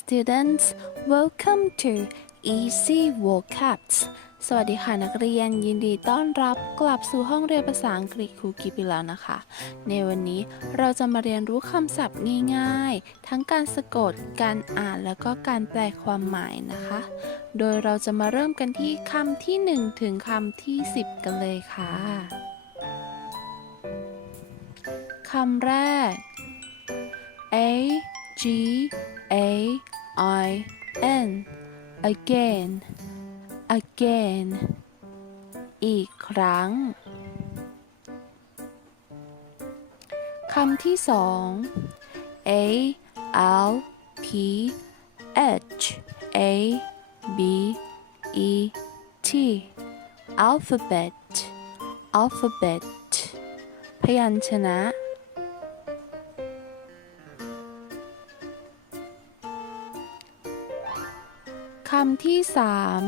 students welcome to easy vocabs สวัสดีค่ะนักเรียนยินดีต้อนรับกลับสู่ห้องเรียนภาษาอังกฤษครูกิบอีกแล้วนะคะ ในวันนี้เราจะมาเรียนรู้คำศัพท์ง่ายๆ ทั้งการสะกด การอ่านแล้วก็การแปลความหมายนะคะ โดยเราจะมาเริ่มกันที่คำที่ 1 ถึงคำที่ 10 กันเลยค่ะคำแรก A G A I N again again อีกครั้ง คำที่สอง A L P H A B E T alphabet alphabet พยัญชนะำที่สาม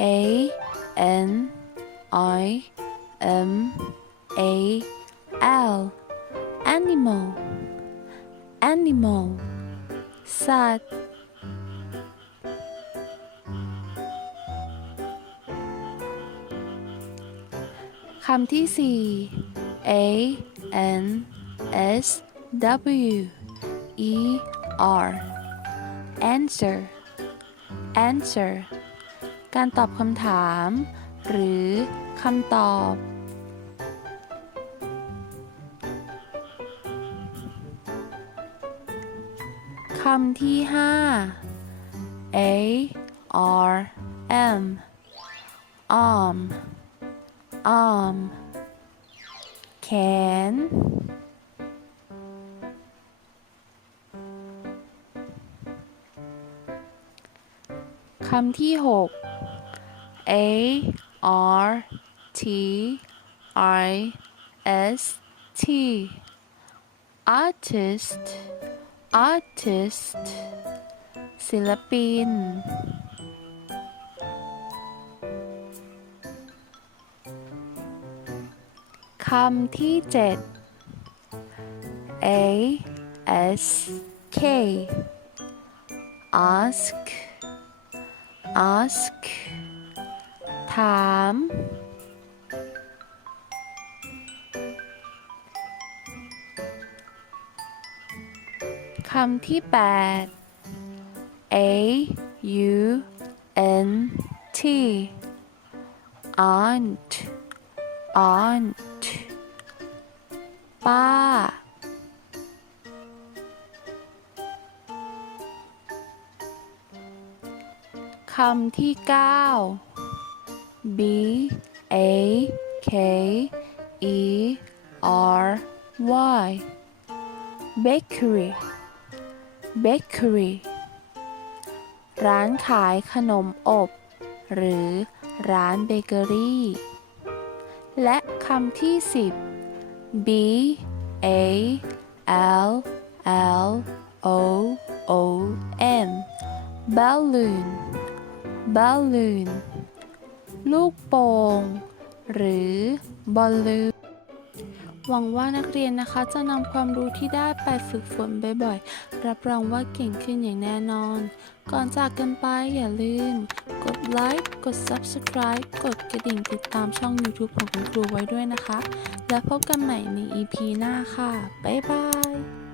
A N I M A L animal animal สัตว์ คำที่สี่ A N S W E R answer answer การตอบคำถาม หรือคำตอบ คำที่ 5 A R M arm arm แขน คำที่ 6 A R T I S T artist artist ศิลปิน คำที่ 7 A S K ask ask ถาม คำที่ 8 A U N T aunt aunt ป้า คำที่ 9 B A K E R Y bakery bakery ร้านขายขนมอบ หรือร้านเบเกอรี่ และคำที่ 10 B A L L O O N balloon balloon ลูกโป่งหรือบอลลูนหวังว่านักเรียนนะคะจะนำความรู้ที่ได้ไปฝึกฝนบ่อยๆ รับรองว่าเก่งขึ้นอย่างแน่นอน ก่อนจากกันไปอย่าลืม กดไลค์ กด Subscribe กดกระดิ่งติดตามช่อง YouTube ของคุณครูไว้ด้วยนะคะ แล้วพบกันใหม่ใน EP หน้าค่ะ บ๊ายบาย